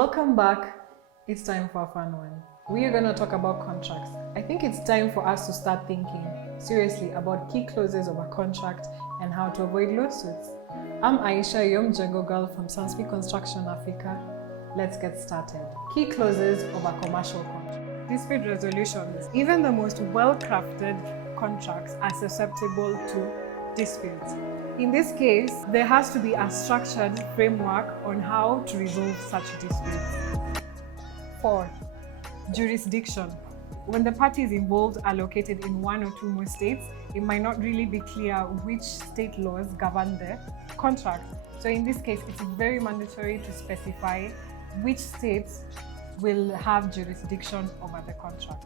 Welcome back. It's time for a fun one. We are going to talk about contracts. I think it's time for us to start thinking seriously about key clauses of a contract and how to avoid lawsuits. I'm Aisha, your MJENGOGIRL from SUNSPEAK Construction Africa. Let's get started. Key clauses of a commercial contract. Dispute resolutions. Even the most well-crafted contracts are susceptible to disputes. In this case, there has to be a structured framework on how to resolve such disputes. 4. Jurisdiction. When the parties involved are located in one or two more states, it might not really be clear which state laws govern the contract. So in this case, it's very mandatory to specify which states will have jurisdiction over the contract.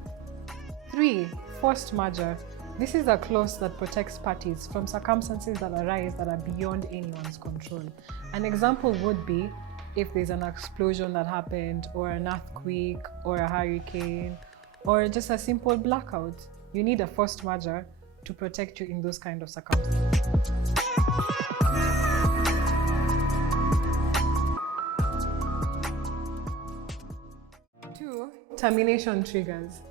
3. Forced majeure. This is a clause that protects parties from circumstances that arise that are beyond anyone's control. An example would be if there's an explosion that happened, or an earthquake, or a hurricane, or just a simple blackout. You need a forced majeure to protect you in those kind of circumstances. Two, termination triggers.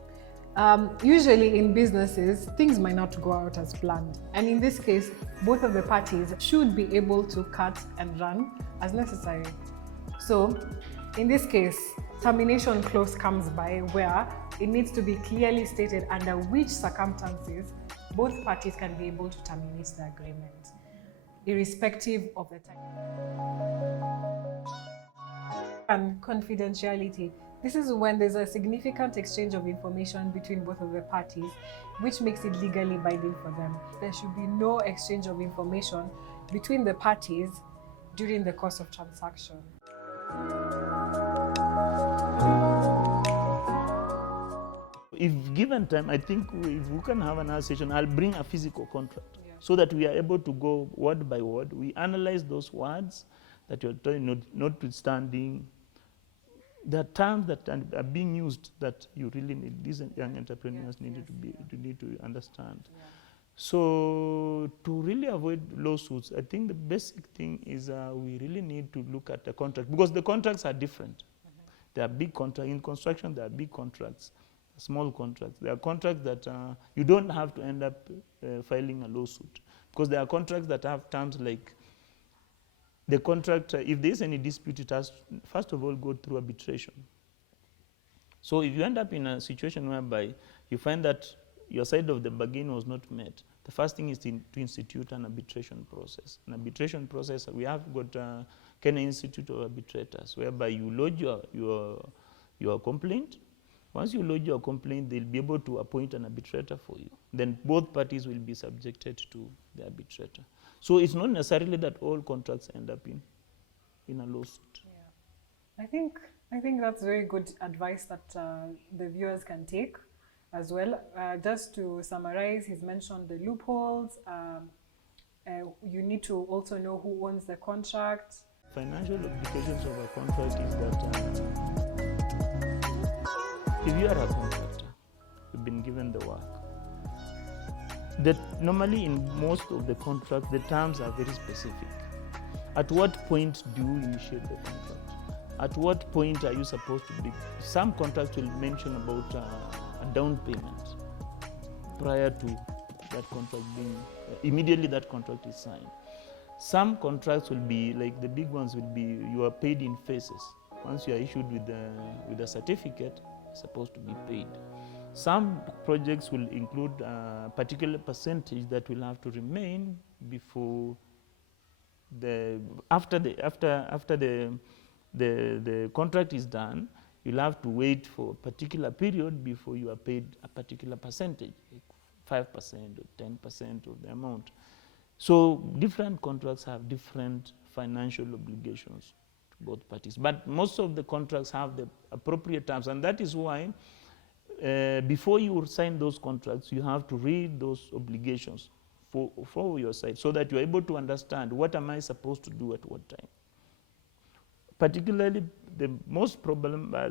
Usually in businesses, things might not go out as planned. And in this case, both of the parties should be able to cut and run as necessary. So in this case, termination clause comes by where it needs to be clearly stated under which circumstances both parties can be able to terminate the agreement, irrespective of the time. And confidentiality. This is when there's a significant exchange of information between both of the parties, which makes it legally binding for them. There should be no exchange of information between the parties during the course of transaction. If given time, I think if we can have another session, I'll bring a physical contract so that we are able to go word by word. We analyze those words that you're telling, notwithstanding the terms that are being used that you really need, these young entrepreneurs need to understand. Yeah. So to really avoid lawsuits, I think the basic thing is we really need to look at the contract, because the contracts are different. There are big contracts. In construction, there are big contracts, small contracts. There are contracts that you don't have to end up filing a lawsuit, because there are contracts that have terms like the contract, if there's any dispute, it has first of all go through arbitration. So if you end up in a situation whereby you find that your side of the bargain was not met, the first thing is to institute an arbitration process. An arbitration process, we have got Kenya Institute of Arbitrators, whereby you lodge your complaint. Once you lodge your complaint, they'll be able to appoint an arbitrator for you. Then both parties will be subjected to the arbitrator. So it's not necessarily that all contracts end up in a lawsuit. Yeah. I think that's very good advice that the viewers can take as well. Just to summarize, he's mentioned the loopholes. You need to also know who owns the contract. Financial obligations of a contract is that if you are a contractor, you've been given the work. That normally in most of the contracts, the terms are very specific. At what point do you initiate the contract? At what point are you supposed to be? Some contracts will mention about a down payment prior to that contract being, immediately that contract is signed. Some contracts will be, like the big ones will be, you are paid in phases. Once you are issued with a certificate, you're supposed to be paid. Some projects will include a particular percentage that will have to remain before after the contract is done. You'll have to wait for a particular period before you are paid a particular percentage, like 5% or 10% of the amount. So different contracts have different financial obligations to both parties. But most of the contracts have the appropriate terms, and that is why before you sign those contracts, you have to read those obligations for your side, so that you're able to understand what am I supposed to do at what time. Particularly, the most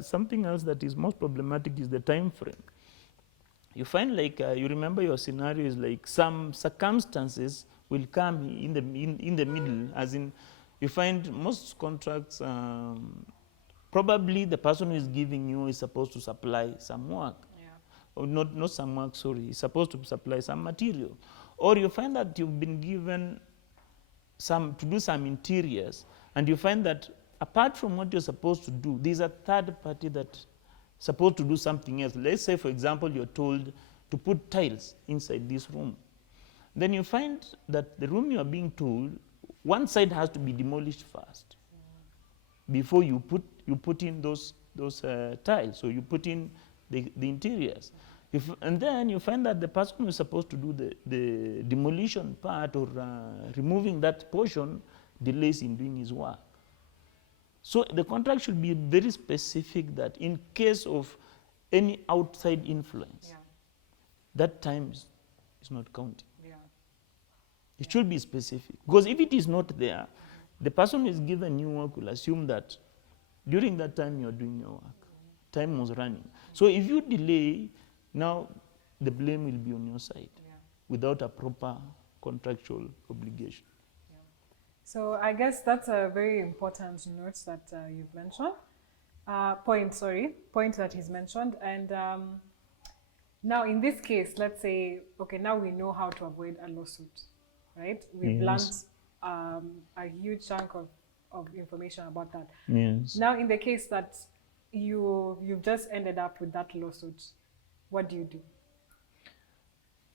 something else that is most problematic is the time frame. You find, like, you remember your scenario is like some circumstances will come in the middle, as in you find most contracts Probably the person who is giving you is supposed to supply some work. Yeah. Or not some work, sorry, is supposed to supply some material. Or you find that you've been given to do some interiors, and you find that apart from what you're supposed to do, there's a third party that's supposed to do something else. Let's say, for example, you're told to put tiles inside this room. Then you find that the room you are being told, one side has to be demolished first before you put in those tiles. So you put in the interiors. And then you find that the person who is supposed to do the demolition part or removing that portion delays in doing his work. So the contract should be very specific that in case of any outside influence, that time is not counting. Yeah. It should be specific. Because if it is not there, the person who is given new work will assume that during that time you are doing your work. Time was running. So if you delay, now the blame will be on your side without a proper contractual obligation. Yeah. So I guess that's a very important note that you've mentioned. Point that he's mentioned. And now in this case, let's say, okay, now we know how to avoid a lawsuit, right? We've learned a huge chunk of information about that. Yes. Now in the case that you've just ended up with that lawsuit, what do you do?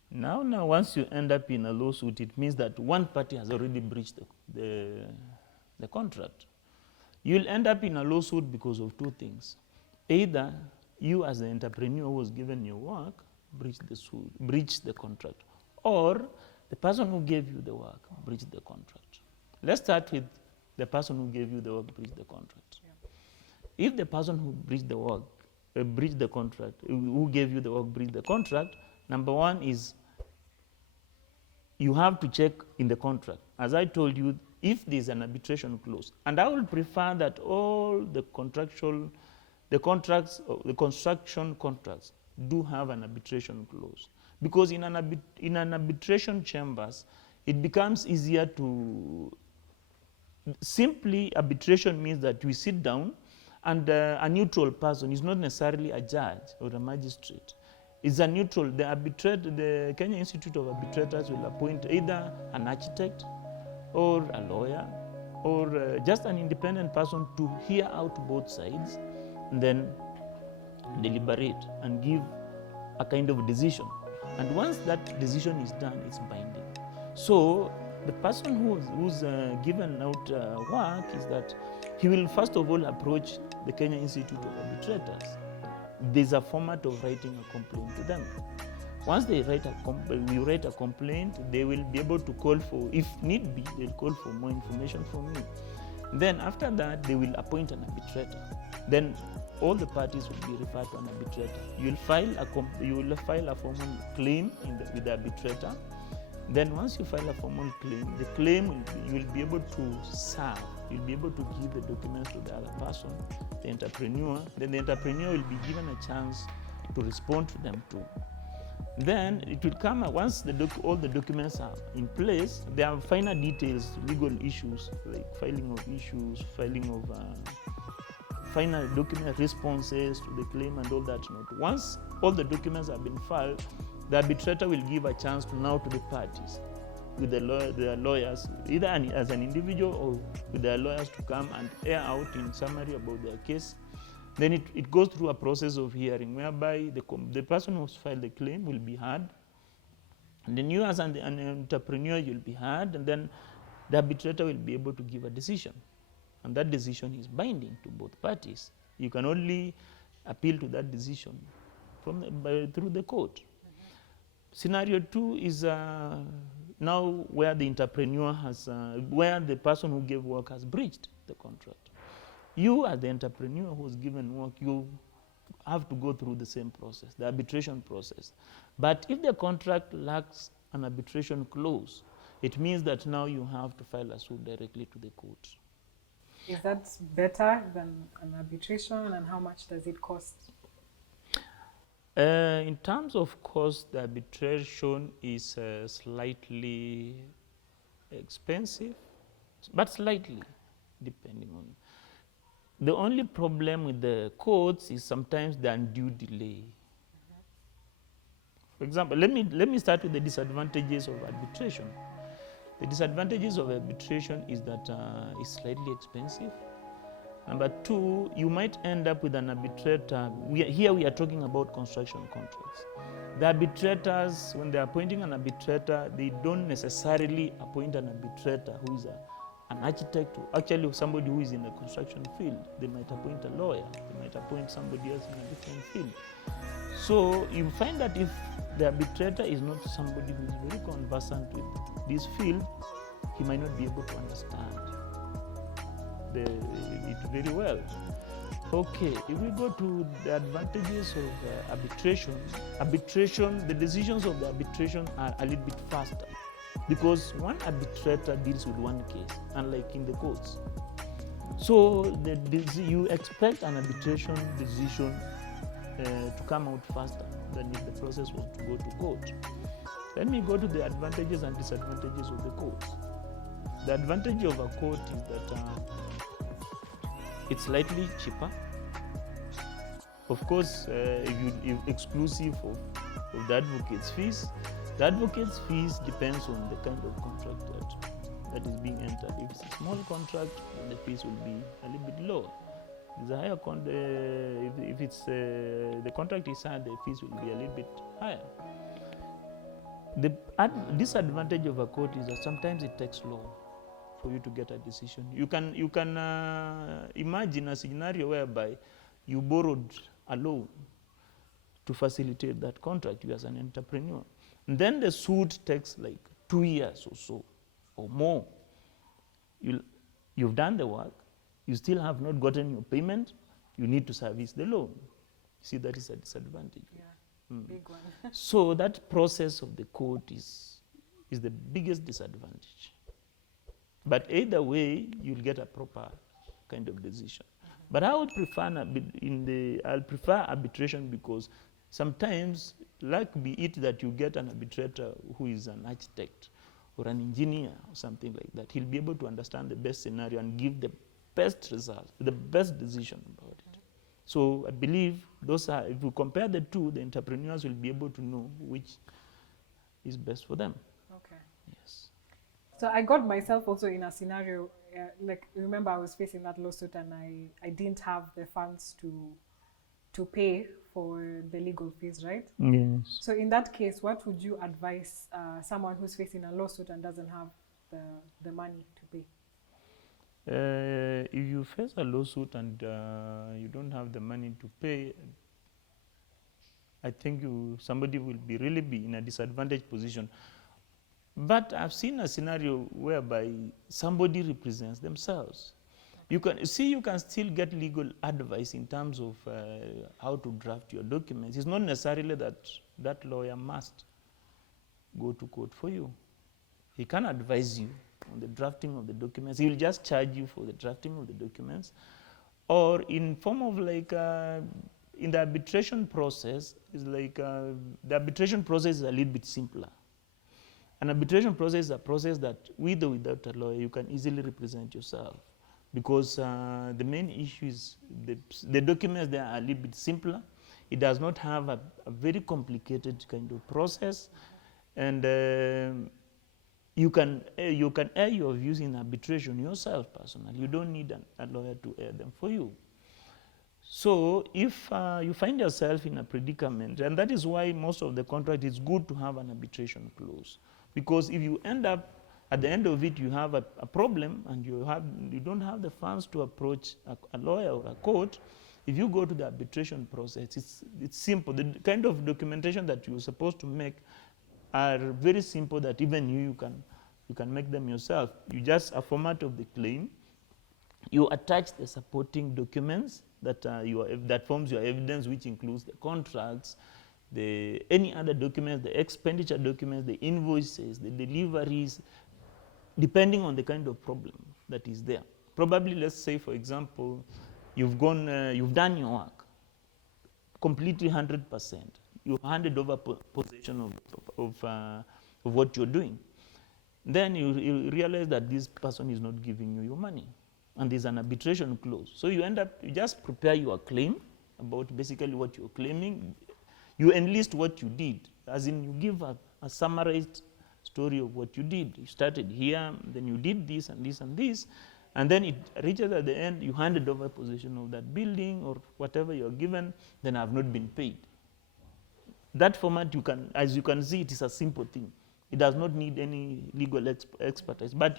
Now, once you end up in a lawsuit, it means that one party has already breached the contract. You'll end up in a lawsuit because of two things. Either you as the entrepreneur who was given your work breached the contract, or the person who gave you the work breached the contract. Let's start with the person who gave you the work breached the contract. Yeah. If the person who breached the work breached the contract, who gave you the work breached the contract, number one is you have to check in the contract. As I told you, if there's an arbitration clause, and I will prefer that all the construction contracts do have an arbitration clause. Because in an arbitration chambers, it becomes easier to, simply arbitration means that we sit down and a neutral person is not necessarily a judge or a magistrate. It's a neutral. The Kenya Institute of Arbitrators will appoint either an architect or a lawyer or just an independent person to hear out both sides and then deliberate and give a kind of decision. And once that decision is done, it's binding. So the person who's given out work is that he will first of all approach the Kenya Institute of Arbitrators. There's a format of writing a complaint to them. Once they write we write a complaint, they will be able to call for, if need be, they'll call for more information from you. Then after that, they will appoint an arbitrator. Then all the parties will be referred to an arbitrator. You will file a formal claim with the arbitrator. Then once you file a formal claim, the claim you will be able to serve. You'll be able to give the documents to the other person, the entrepreneur. Then the entrepreneur will be given a chance to respond to them too. Then it will come, once all the documents are in place, there are finer details, legal issues, like filing of issues, filing of final document responses to the claim and all that. Once all the documents have been filed, the arbitrator will give a chance to the parties, with the lawyers, either as an individual or with their lawyers, to come and air out in summary about their case. Then it goes through a process of hearing whereby the person who's filed the claim will be heard. And then you as an entrepreneur, you'll be heard, and then the arbitrator will be able to give a decision. And that decision is binding to both parties. You can only appeal to that decision through the court. Scenario 2 is now where the entrepreneur where the person who gave work has breached the contract. You as the entrepreneur who's given work, you have to go through the same process, the arbitration process. But if the contract lacks an arbitration clause, it means that now you have to file a suit directly to the court. Is that better than an arbitration, and how much does it cost? In terms of cost, the arbitration is slightly expensive, but slightly, depending on. The only problem with the courts is sometimes the undue delay. For example, let me start with the disadvantages of arbitration. The disadvantages of arbitration is that it's slightly expensive. Number two, you might end up with an arbitrator. Here we are talking about construction contracts. The arbitrators, when they are appointing an arbitrator, they don't necessarily appoint an arbitrator who is an architect, or actually somebody who is in the construction field. They might appoint a lawyer, they might appoint somebody else in a different field. So you find that if the arbitrator is not somebody who is very conversant with this field, he might not be able to understand it very well. Okay, if we go to the advantages of arbitration, the decisions of the arbitration are a little bit faster because one arbitrator deals with one case, unlike in the courts. So you expect an arbitration decision to come out faster than if the process was to go to court. Let me go to the advantages and disadvantages of the courts. The advantage of a court is that it's slightly cheaper. Of course, if exclusive of the advocate's fees. The advocate's fees depends on the kind of contract that is being entered. If it's a small contract, then the fees will be a little bit lower. If it's a higher if it's the contract is higher, the fees will be a little bit higher. The disadvantage of a court is that sometimes it takes long for you to get a decision. You can imagine a scenario whereby you borrowed a loan to facilitate that contract, you as an entrepreneur. And then the suit takes like 2 years or so, or more. You've done the work, you still have not gotten your payment, you need to service the loan. See, that is a disadvantage. Yeah, big one. So that process of the court is the biggest disadvantage. But either way, you'll get a proper kind of decision. But I would prefer I'll prefer arbitration because sometimes, like be it that you get an arbitrator who is an architect or an engineer or something like that, he'll be able to understand the best scenario and give the best result, the best decision about it. So I believe those are, if you compare the two, the entrepreneurs will be able to know which is best for them. Okay. Yes. So I got myself also in a scenario, like remember I was facing that lawsuit and I didn't have the funds to pay for the legal fees, right? Yes. So in that case, what would you advise someone who's facing a lawsuit and doesn't have the money to pay? If you face a lawsuit and you don't have the money to pay, I think somebody will really be in a disadvantaged position. But I've seen a scenario whereby somebody represents themselves. You can still get legal advice in terms of how to draft your documents. It's not necessarily that lawyer must go to court for you. He can advise you on the drafting of the documents. He will just charge you for the drafting of the documents. Or in form of like, in the arbitration process, is like the arbitration process is a little bit simpler. An arbitration process is a process that with or without a lawyer, you can easily represent yourself. Because the main issue is the documents there are a little bit simpler. It does not have a very complicated kind of process. And you can air your views in arbitration yourself personally. You don't need a lawyer to air them for you. So if you find yourself in a predicament, and that is why most of the contract is good to have an arbitration clause. Because if you end up, at the end of it, you have a problem and you don't have the funds to approach a lawyer or a court, if you go to the arbitration process, it's simple. The kind of documentation that you're supposed to make are very simple that even you can make them yourself. You just a format of the claim. You attach the supporting documents that forms your evidence, which includes the contracts, any other documents, the expenditure documents, the invoices, the deliveries, depending on the kind of problem that is there. Probably, let's say, for example, you've done your work completely 100%. You've handed over possession of what you're doing. Then you realize that this person is not giving you your money. and there's an arbitration clause. So you just prepare your claim about basically what you're claiming. You enlist what you did, as in you give a summarized story of what you did. You started here, then you did this and this and this, and then it reaches at the end, you handed over possession of that building or whatever you're given, then I have not been paid. That format, as you can see, it is a simple thing. It does not need any legal expertise, but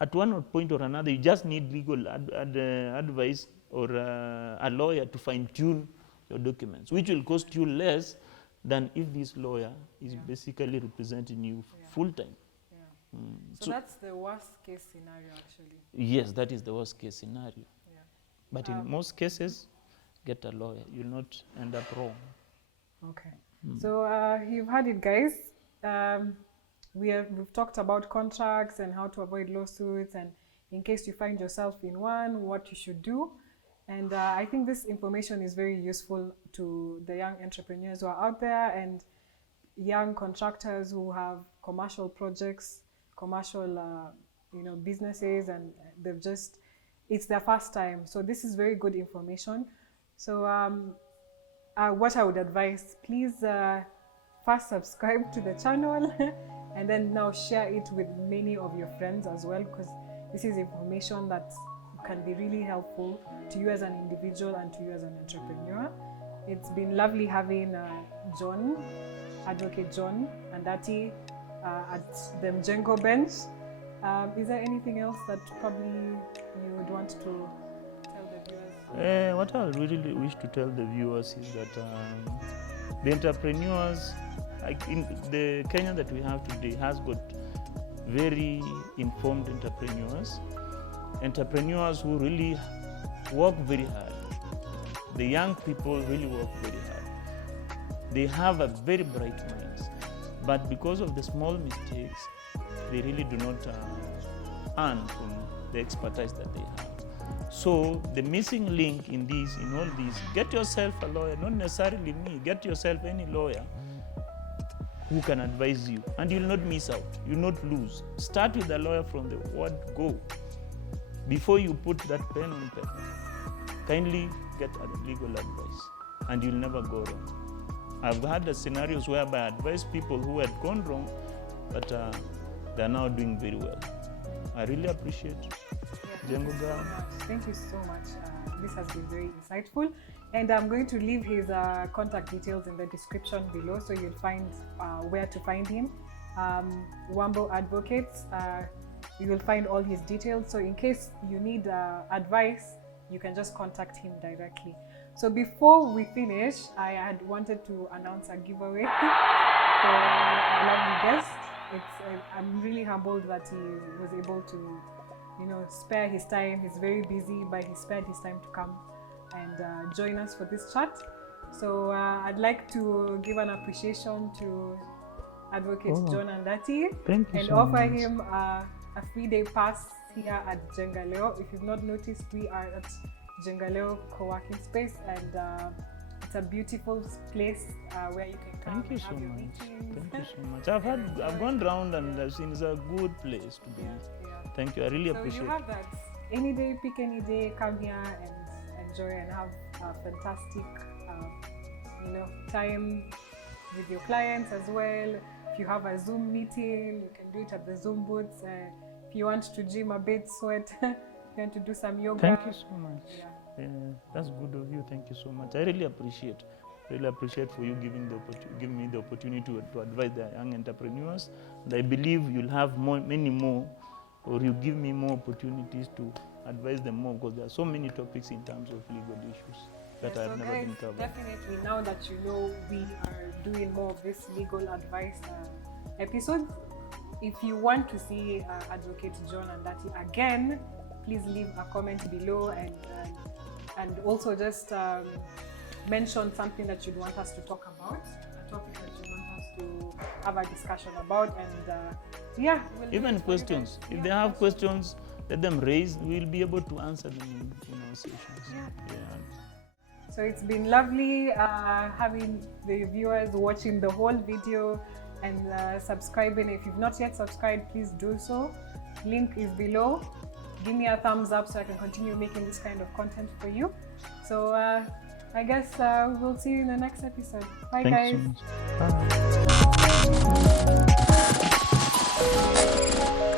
at one point or another, you just need legal advice or a lawyer to fine-tune your documents, which will cost you less than if this lawyer is basically representing you full-time. So that's the worst case scenario, actually. Yes, that is the worst case scenario. Yeah. But in most cases, get a lawyer. You'll not end up wrong. Okay. So you've heard it, guys. We've talked about contracts and how to avoid lawsuits, and in case you find yourself in one, what you should do. And I think this information is very useful to the young entrepreneurs who are out there and young contractors who have commercial projects, commercial businesses, and it's their first time. So this is very good information. So what I would advise, please first subscribe to the channel and then now share it with many of your friends as well, because this is information that can be really helpful to you as an individual and to you as an entrepreneur. It's been lovely having Advocate John Andati at the MJENGOBENCH. Is there anything else that probably you would want to tell the viewers? What I really wish to tell the viewers is that the entrepreneurs, in the Kenya that we have today, has got very informed entrepreneurs who really work very hard. The young people really work very hard. They have a very bright minds, but because of the small mistakes, they really do not earn from the expertise that they have. So the missing link in all these, get yourself a lawyer, not necessarily me, get yourself any lawyer who can advise you, and you'll not miss out, you'll not lose. Start with a lawyer from the word go. Before you put that pen on paper, kindly get legal advice, and you'll never go wrong. I've had the scenarios whereby I advised people who had gone wrong, but they're now doing very well. I really appreciate JENGALEO. Thank you so much. This has been very insightful. And I'm going to leave his contact details in the description below, so you'll find where to find him. WAMBOADVOCATES, you will find all his details. So in case you need advice, you can just contact him directly. So before we finish, I had wanted to announce a giveaway for our lovely guest. I'm really humbled that he was able to, spare his time. He's very busy, but he spared his time to come and join us for this chat. So I'd like to give an appreciation to Advocate John Andati and offer him a free day pass here at JENGALEO. If you've not noticed, we are at JENGALEO Co-working Space, and it's a beautiful place where you can come and have your meetings. Thank you so much. I've gone round and I've seen it's a good place to be. Thank you. I really appreciate it. So you have that. Any day, pick any day, come here and enjoy and have a fantastic time with your clients as well. If you have a Zoom meeting, you can do it at the Zoom booths. If you want to gym a bit, sweat, you want to do some yoga. Thank you so much. That's good of you. Thank you so much. I really appreciate for you giving me the opportunity to advise the young entrepreneurs. And I believe you'll have many more, or you give me more opportunities to advise them more, because there are so many topics in terms of legal issues that I have never been covered. Definitely, now that you know we are doing more of this legal advice episodes, if you want to see Advocate John Andati again, please leave a comment below and also just mention something that you'd want us to talk about, a topic that you want us to have a discussion about, and even questions. If they have questions, let them raise. We'll be able to answer them in our sessions. So it's been lovely having the viewers watching the whole video and subscribing. If you've not yet subscribed, please do so. Link is below. give me a thumbs up so I can continue making this kind of content for you. So I guess we'll see you in the next episode. Bye, Thanks guys. so much. Bye.